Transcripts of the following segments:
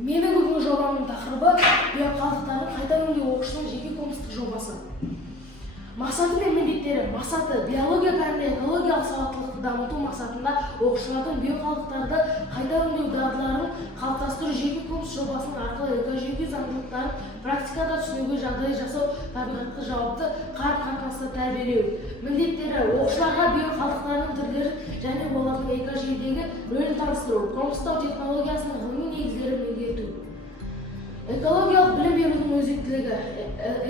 Менің бүгінгі жобамның тақырыбы биоқалдықтарды қайта өңдеу оқушының жеке комплекстік жобасы. Мақсаты мен міндеттері. Мақсаты биология пәнінде экологиялық сауаттылықты дамыту мақсатында оқушылардың биоқалдықтарды қайта өңдеу дағдыларын қалыптастыру жеке комплекс жобасының арқылы экожүйе заңдылықтарын практикада түсінуге жағдай жасау, табиғатқа жауапты қарым-қатынаста тәрбиелеу. Міндеттері: оқушыларға биоқалдықтардың түрлерін және олардың экожүйедегі рөлін таныстыру, компостау технологиясының ғылыми негіздерін меңгерту. Экологиялық білім берудің өзектілігі.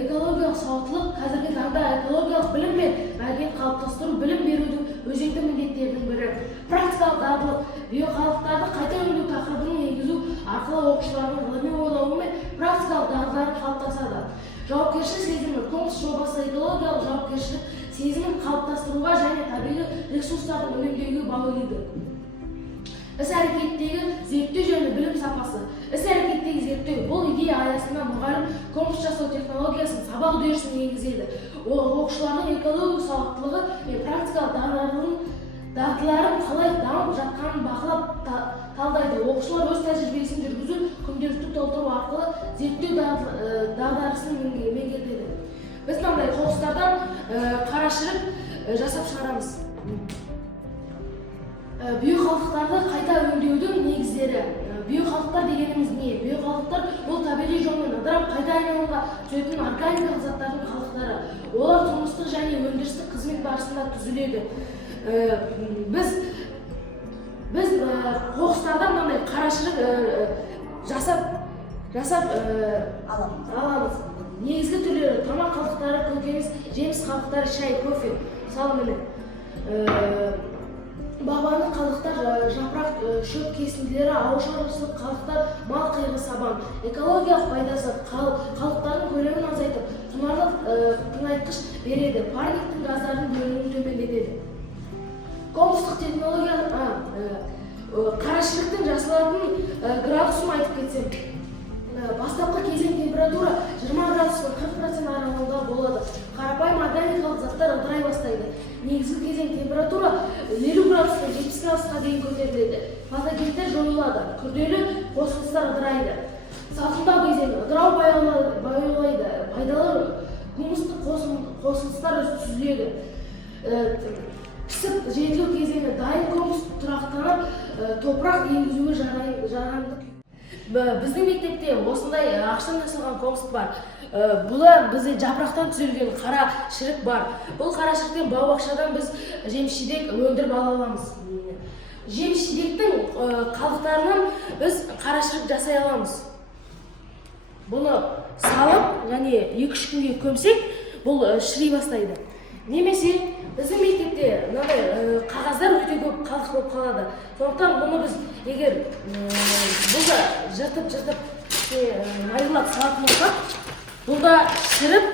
Экологиялық сауаттылық қазіргі таңда экологиялық білім мен мәдениет қалыптастыру білім берудің өзекті міндеттерінің бірі. Практикалық дағдылық. Биоқалдықтарды қайта өңдеу тақырыбын енгізу арқылы оқушылардың ғылыми ойлауы мен практикалық дағдылары қалыптасады. Жауапкершілік сезімі. комплекс жобасы экологиялық жауапкершілік сезімін қалыптастыруға және табиғи ресурстарды үнемдеуге баулиды. Іс-әрекеттегі зерттеу және білім сапасы. Іс-әрекеттегі зерттеу бұл идея аясында мұғалім комплекс жасау технологиясын сабақ үдерісіне енгізеді. Оқушылардың экологиялық сауаттылығы мен практикалық дағдыларын қалай дамып жатқанын бақылап талдайды. Оқушылар өз тәжірибесін жүргізу, күнделікті толтыру арқылы зерттеу дағдарысын меңгертеді. Біз мынандай қоқыстардан қарашірік жасап шығарамыз. Биоқалдықтарды қайта өңдеудің негіздері. Биоқалдықтар дегеніміз не? Биоқалдықтар бұл табиғи жолмен ыдырап қайта айналымға түсетін органикалық заттардың қалдықтары. Олар тұрмыстық және өндірістік қызмет барысында түзіледі. Біз қоқыстардан мынандай қарашірік жасап аламыз. Негізгі түрлері: тамақ қалдықтары, көкөніс, жеміс қалдықтары, шай, кофе. Мысалы міне бағбандық қалдықтар, жапырақ, шөп кесінділері, ауыл шаруашылық қалдықтар, мал қиығы, сабан. Экологиялық пайдасы: қалдықтардың көлемін азайтып, құнарлы тыңайтқыш береді, парниктік газдардың бөлінуін төмендетеді. Компостық технология. Қарашіріктің жасалатын градусын айтып кетсем, бастапқы кезең температура 20 градустан 40% аралығында болады. Қарапайым органикалық заттар ыдырай бастайды. Негізгі кезең температура 50 градустан 70 градусқа дейін көтеріледі. Патогендер жойылады, күрделі қосылыстар ыдырайды. Салқындау кезеңі: ыдырау баяулайды, пайдалы гумустық қосылыстар түзіледі. Пісіп жетілу кезеңі: дайын гумус тұрақтанып, топырақ енгізуге жарамды. Біздің мектепте осындай ақшадан жасалған компост бар. Бұлар бізде жапырақтан түзілген қара шірік бар. Бұл қара шіріктен бау-бақшадан біз жеміс-жидек өндіріп ала аламыз. Жеміс-жидектің қалдықтарынан біз қара шірік жасай аламыз. Бұны салып, және 2-3 күнге көмсек, бұл шірей бастайды. Немесе біздің мектепте мынандай қағаздар өте көп қалдық болып қалады. Сондықтан бұны біз егер бұлда жыртып майылап салатын болсақ, бұлда шіріп,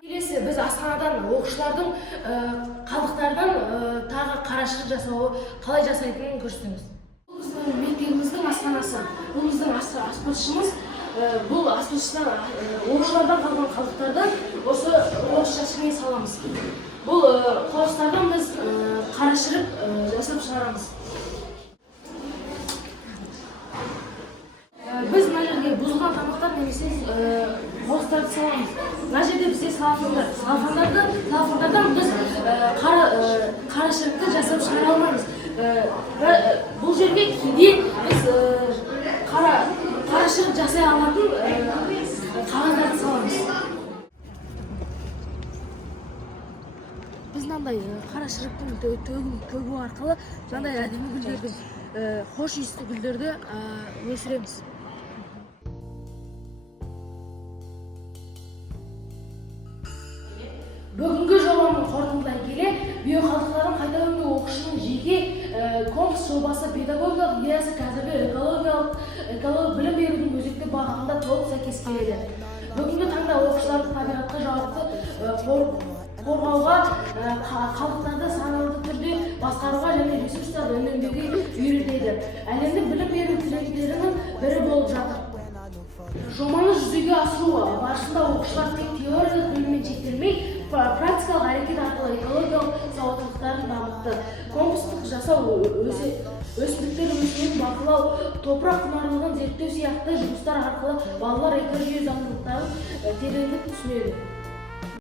келесі біз асханадан оқушылардың қалдықтардан тағы қарашірік жасауы қалай жасайтынын көрсетеміз. Бұл біздің мектебіміздің асханасы. Бұл біздің аспазшымыз. Бұл аспазшыдан оқушылардан қалған қалдықтардан осы жәшігіне саламыз. Бұл қоқыстардан біз қарашірік жасап шығарамыз. Біз мына жерге бұзылған тамақтар немесе қоқыстарды саламыз. Мына жерде бізде салафандардан біз қарашірікті жасап шығара алмаймыз. Бұл жерге кейде біз қарашірік жасай алатын қағаздарды саламыз. Біз мынандай қарашіріктің төгу арқылы мынандай әдемі гүлдердің, хош иісті гүлдерді өсіреміз. Бүгінгі жобамның қорытындылай келе, биоқалдықтарын қайта өңдеу оқушының жеке комплекс жобасы педагогикалық идеясы қазіргі экологиялық білім берудің өзекті бағытына толық сәйкес келеді. Бүгінгі таңда оқушылардың табиғатқа жауапты қорғауға, қалдықтарды саналы түрде басқаруға және ресурстарды үнемдеуге үйретеді. Әлемдік білім беру трендтерінің бірі болып жатыр. Жобаны жүзеге асыру барысында оқушылар тек теориялық біліммен шектелмей, практикалық әрекет арқылы экологиялық сауаттылықтарын дамытты. Компостық жасау өсімдіктер өсуін бақылау, топырақ құнарлылығын зерттеу сияқты жұмыстар арқылы балалар экожүйе заңдылықтарын тереңдеп түсінеді.